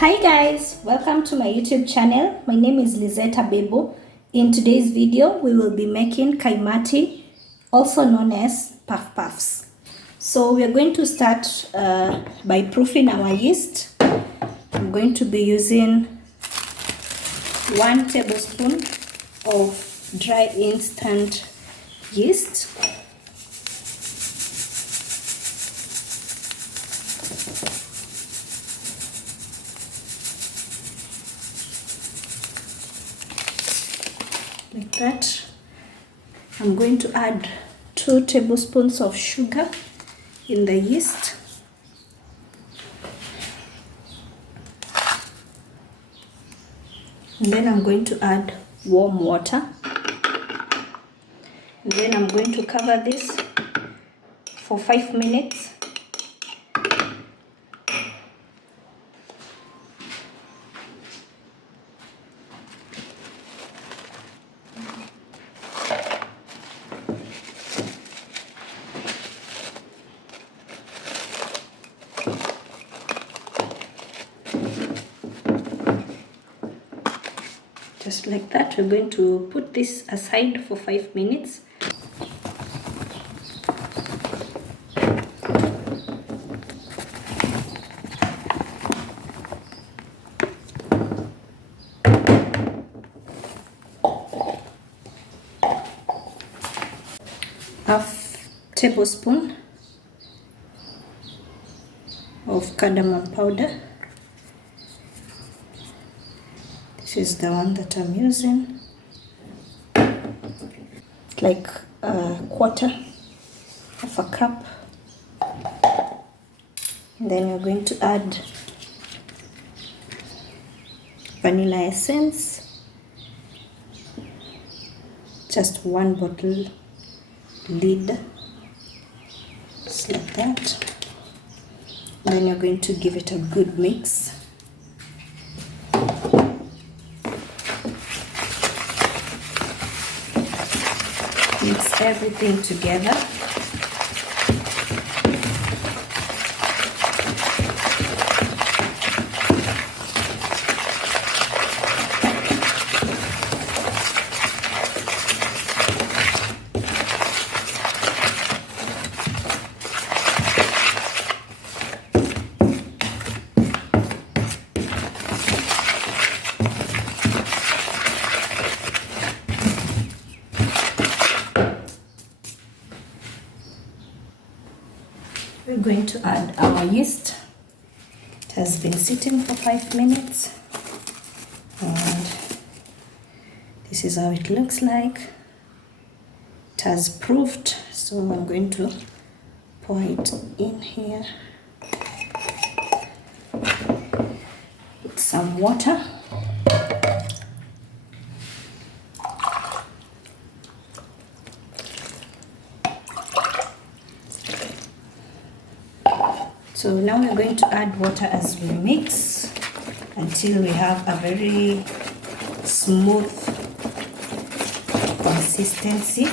Hi guys, welcome to my YouTube channel. My name is Lizetta Bebo. In today's video, we will be making Kaimati, also known as Puffpuffs. So we are going to start by proofing our yeast. I'm going to be using 1 tablespoon of dry instant yeast. Like that. I'm going to add 2 tablespoons of sugar in the yeast. And then I'm going to add warm water. And then I'm going to cover this for 5 minutes. Just like that, we're going to put this aside for 5 minutes. Half tablespoon of cardamom powder. This is the one that I'm using. Like a quarter of a cup. And then we're going to add vanilla essence. Just 1 bottle lid. Just like that. And then you're going to give it a good mix. Mix everything together. We're going to add our yeast. It has been sitting for 5 minutes. And this is how it looks like. It has proofed, so I'm going to pour it in here. Put some water. So now we're going to add water as we mix until we have a very smooth consistency.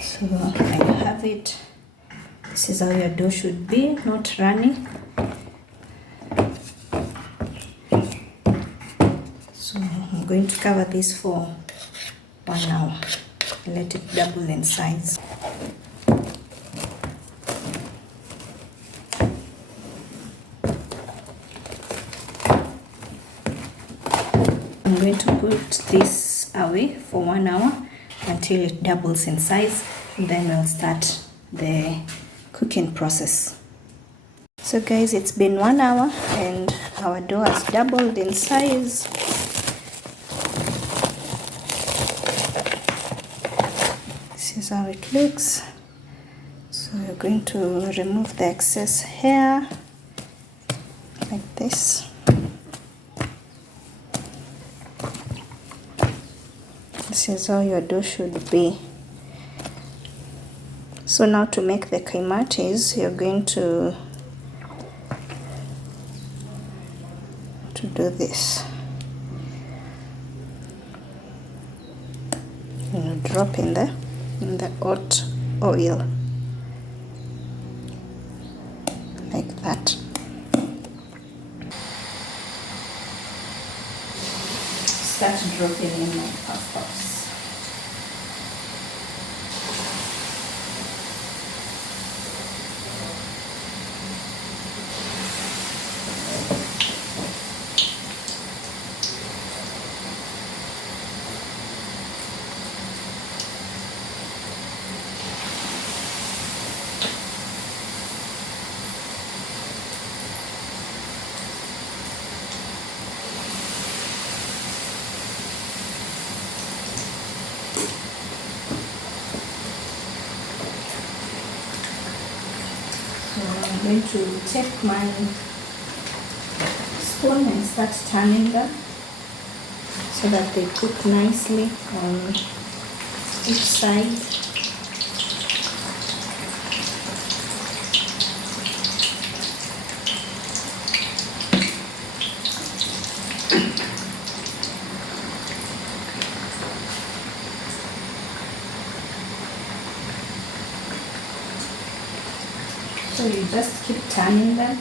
So there you have it. This is how your dough should be, not runny. So I'm going to cover this for 1 hour. Let it double in size. I'm going to put this away for 1 hour until it doubles in size, and then we'll start the cooking process. So guys, it's been 1 hour and our dough has doubled in size. This is how it looks. So we're going to remove the excess hair like this. This is how your dough should be. So now to make the kaimatis, you're going to do this. You drop in the hot oil like that. Start dropping in my puff-puffs. I'm going to take my spoon and start turning them so that they cook nicely on each side. So you just keep turning them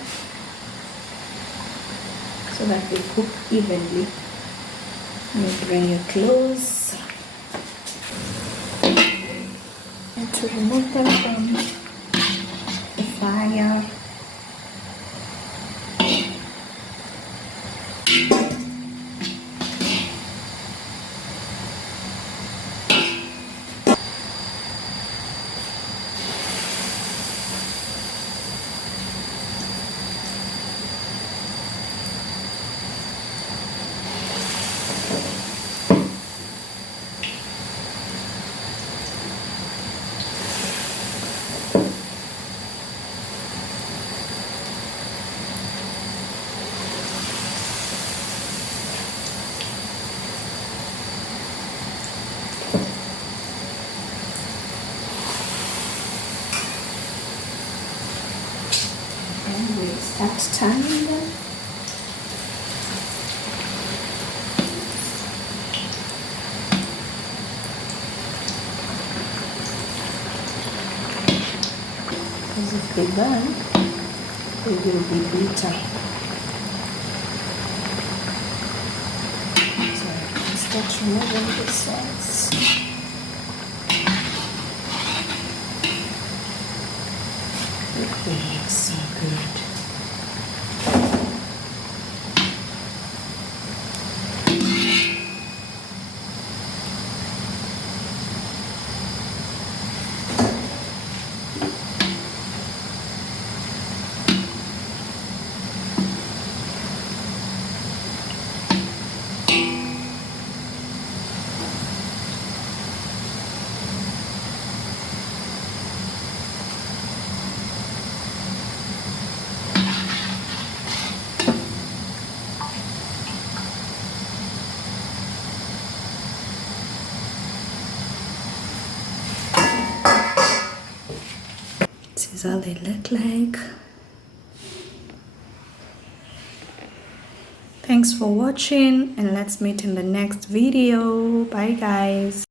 so that they cook evenly. You bring it close and to remove them from the fire. And we start turning them. Because if they burn, they will be bitter. So I can start removing these ones. They look so good. This is how they look like. Thanks for watching, and let's meet in the next video. Bye guys.